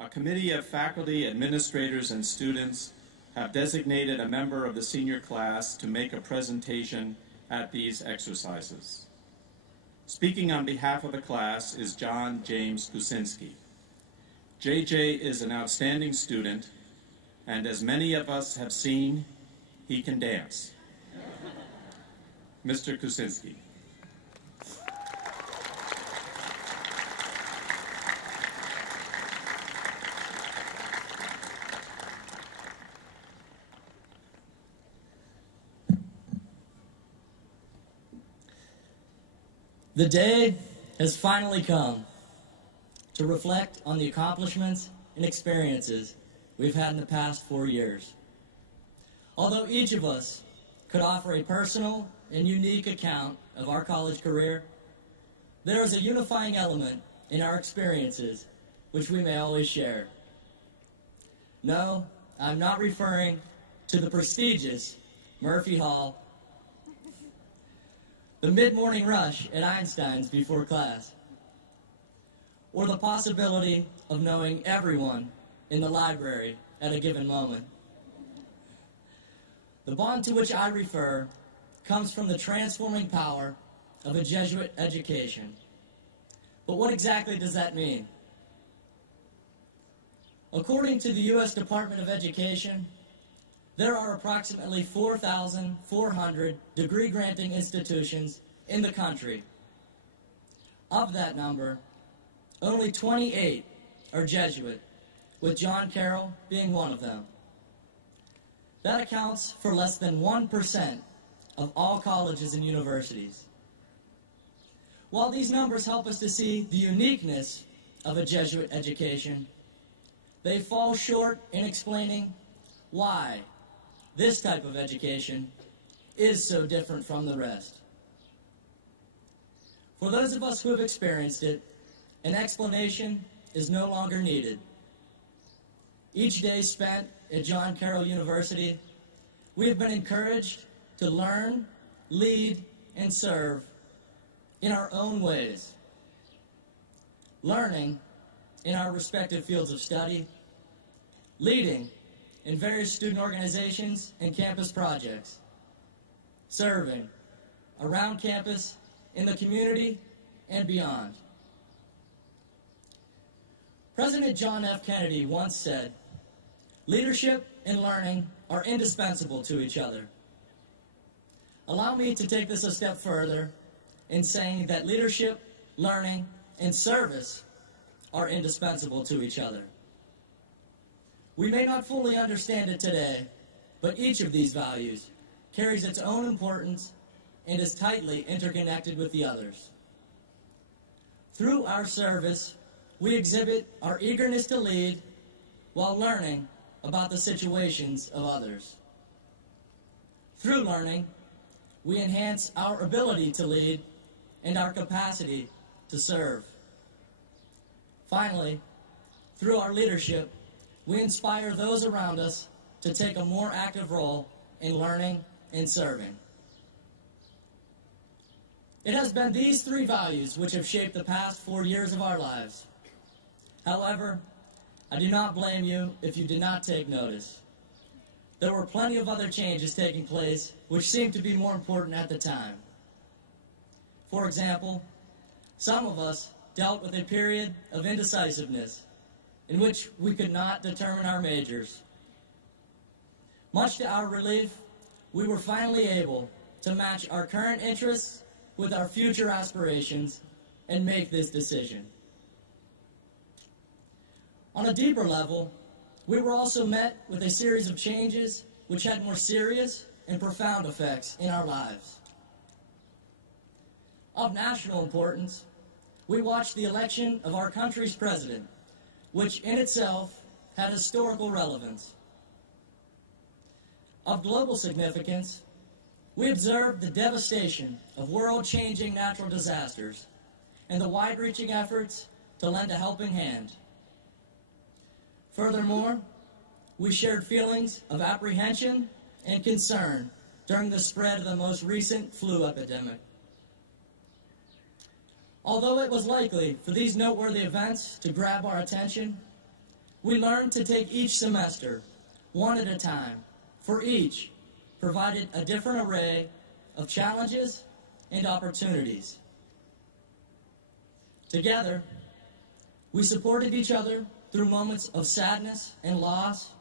A committee of faculty, administrators, and students have designated a member of the senior class to make a presentation at these exercises. Speaking on behalf of the class is John James Kuczynski. JJ is an outstanding student, and as many of us have seen, he can dance. Mr. Kuczynski. The day has finally come to reflect on the accomplishments and experiences we've had in the past 4 years. Although each of us could offer a personal and unique account of our college career, there is a unifying element in our experiences which we may always share. No, I'm not referring to the prestigious Murphy Hall, the mid-morning rush at Einstein's before class, or the possibility of knowing everyone in the library at a given moment. The bond to which I refer comes from the transforming power of a Jesuit education. But what exactly does that mean? According to the U.S. Department of Education, there are approximately 4,400 degree-granting institutions in the country. Of that number, only 28 are Jesuit, with John Carroll being one of them. That accounts for less than 1% of all colleges and universities. While these numbers help us to see the uniqueness of a Jesuit education, they fall short in explaining why this type of education is so different from the rest. For those of us who have experienced it, an explanation is no longer needed. Each day spent at John Carroll University, we have been encouraged to learn, lead, and serve in our own ways. Learning in our respective fields of study, leading in various student organizations and campus projects, serving around campus, in the community, and beyond. President John F. Kennedy once said, "Leadership and learning are indispensable to each other." Allow me to take this a step further in saying that leadership, learning, and service are indispensable to each other. We may not fully understand it today, but each of these values carries its own importance and is tightly interconnected with the others. Through our service, we exhibit our eagerness to lead while learning about the situations of others. Through learning, we enhance our ability to lead and our capacity to serve. Finally, through our leadership, we inspire those around us to take a more active role in learning and serving. It has been these three values which have shaped the past 4 years of our lives. However, I do not blame you if you did not take notice. There were plenty of other changes taking place which seemed to be more important at the time. For example, some of us dealt with a period of indecisiveness in which we could not determine our majors. Much to our relief, we were finally able to match our current interests with our future aspirations and make this decision. On a deeper level, we were also met with a series of changes which had more serious and profound effects in our lives. Of national importance, we watched the election of our country's president, which in itself had historical relevance. Of global significance, we observed the devastation of world-changing natural disasters and the wide-reaching efforts to lend a helping hand. Furthermore, we shared feelings of apprehension and concern during the spread of the most recent flu epidemic. Although it was likely for these noteworthy events to grab our attention, we learned to take each semester, one at a time, for each provided a different array of challenges and opportunities. Together, we supported each other through moments of sadness and loss.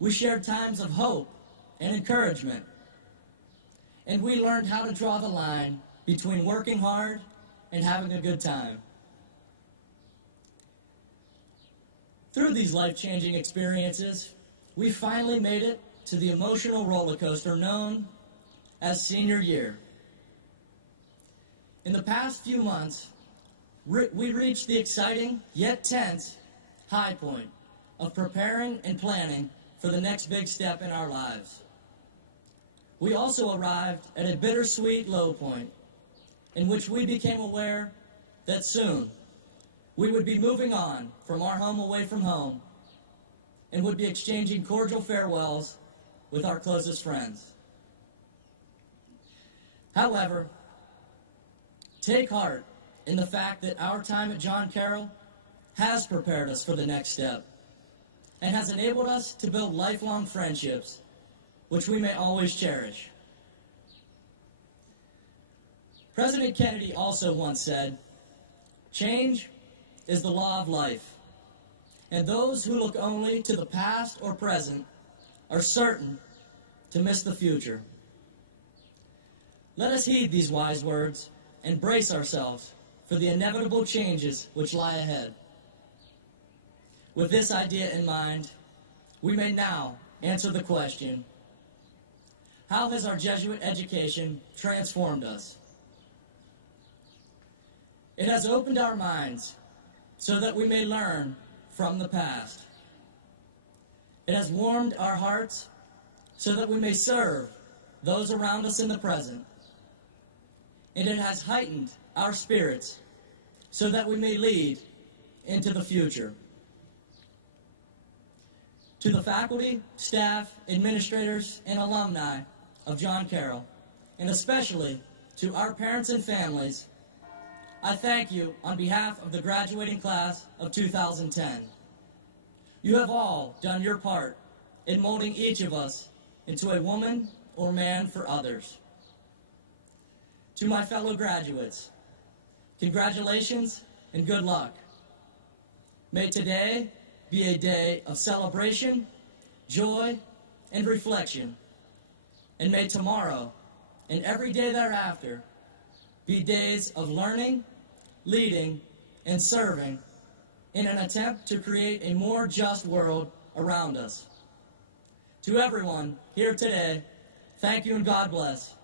We shared times of hope and encouragement. And we learned how to draw the line between working hard and having a good time. Through these life-changing experiences, we finally made it to the emotional roller coaster known as senior year. In the past few months, we reached the exciting yet tense high point of preparing and planning for the next big step in our lives. We also arrived at a bittersweet low point in which we became aware that soon we would be moving on from our home away from home and would be exchanging cordial farewells with our closest friends. However, take heart in the fact that our time at John Carroll has prepared us for the next step and has enabled us to build lifelong friendships, which we may always cherish. President Kennedy also once said, "Change is the law of life, and those who look only to the past or present are certain to miss the future." Let us heed these wise words and brace ourselves for the inevitable changes which lie ahead. With this idea in mind, we may now answer the question, how has our Jesuit education transformed us? It has opened our minds so that we may learn from the past. It has warmed our hearts so that we may serve those around us in the present. And it has heightened our spirits so that we may lead into the future. To the faculty, staff, administrators, and alumni of John Carroll, and especially to our parents and families, I thank you on behalf of the graduating class of 2010. You have all done your part in molding each of us into a woman or man for others. To my fellow graduates, congratulations and good luck. May today be a day of celebration, joy, and reflection. And may tomorrow and every day thereafter be days of learning, leading, and serving in an attempt to create a more just world around us. To everyone here today, thank you and God bless.